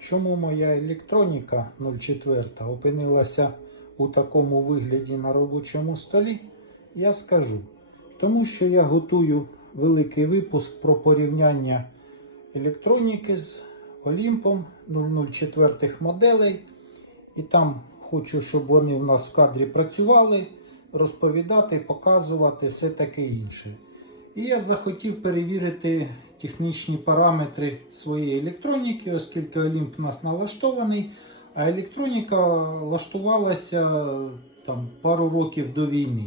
Чому моя електроніка 04 опинилася у такому вигляді на робочому столі, я скажу. Тому що я готую великий випуск про порівняння електроніки з Олімпом 004 моделей. І там хочу, щоб вони в нас в кадрі працювали, розповідати, показувати, все таке інше. І я захотів перевірити технічні параметри своєї електроніки, оскільки Олімп у нас налаштований, а електроніка влаштувалася там, пару років до війни.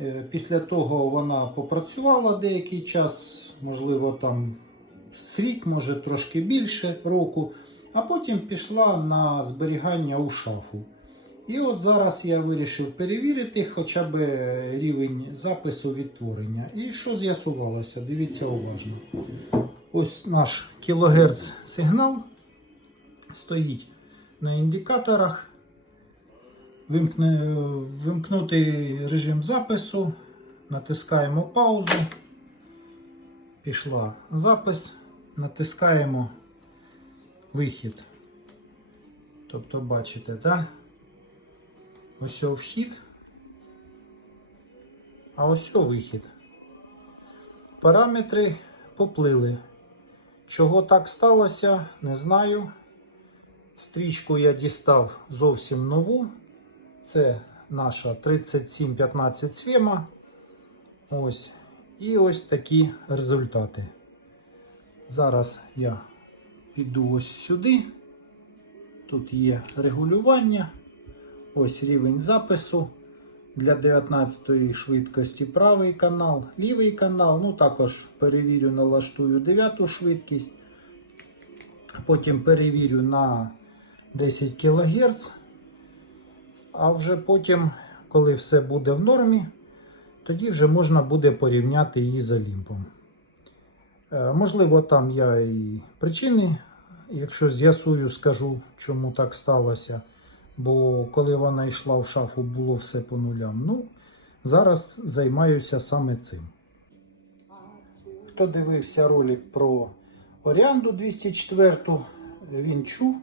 Е, Після того вона попрацювала деякий час, можливо, там рік, може трошки більше року, а потім пішла на зберігання у шафу. І от зараз я вирішив перевірити хоча б рівень запису відтворення. І що з'ясувалося? Дивіться уважно. Ось наш кілогерц сигнал стоїть на індикаторах. Вимкне, вимкнути режим запису, натискаємо паузу. Пішла запис, натискаємо вихід. Тобто, бачите, так? Ось вхід, а ось вихід. Параметри поплили. Чого так сталося, не знаю. Стрічку я дістав зовсім нову. Це наша 3715 Свема. Ось. І ось такі результати. Зараз я піду ось сюди. Тут є регулювання. Ось рівень запису для 19 швидкості правий канал, лівий канал. Ну, також перевірю, налаштую 9 швидкість. Потім перевірю на 10 кГц. А вже потім, коли все буде в нормі, тоді вже можна буде порівняти її з Олімпом. Е, Можливо, там я і причини, якщо з'ясую, скажу, чому так сталося. Бо коли вона йшла в шафу, було все по нулям. Ну, зараз займаюся саме цим. Хто дивився ролик про Оріанду 204, він чув.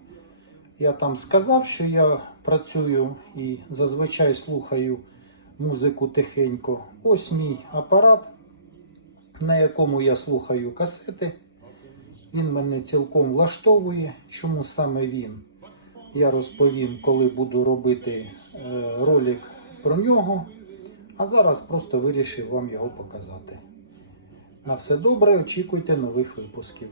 Я там сказав, що я працюю і зазвичай слухаю музику тихенько. Ось мій апарат, на якому я слухаю касети. Він мене цілком влаштовує. Чому саме він? Я розповім, коли буду робити е, ролик про нього. А зараз просто вирішив вам його показати. На все добре, очікуйте нових випусків.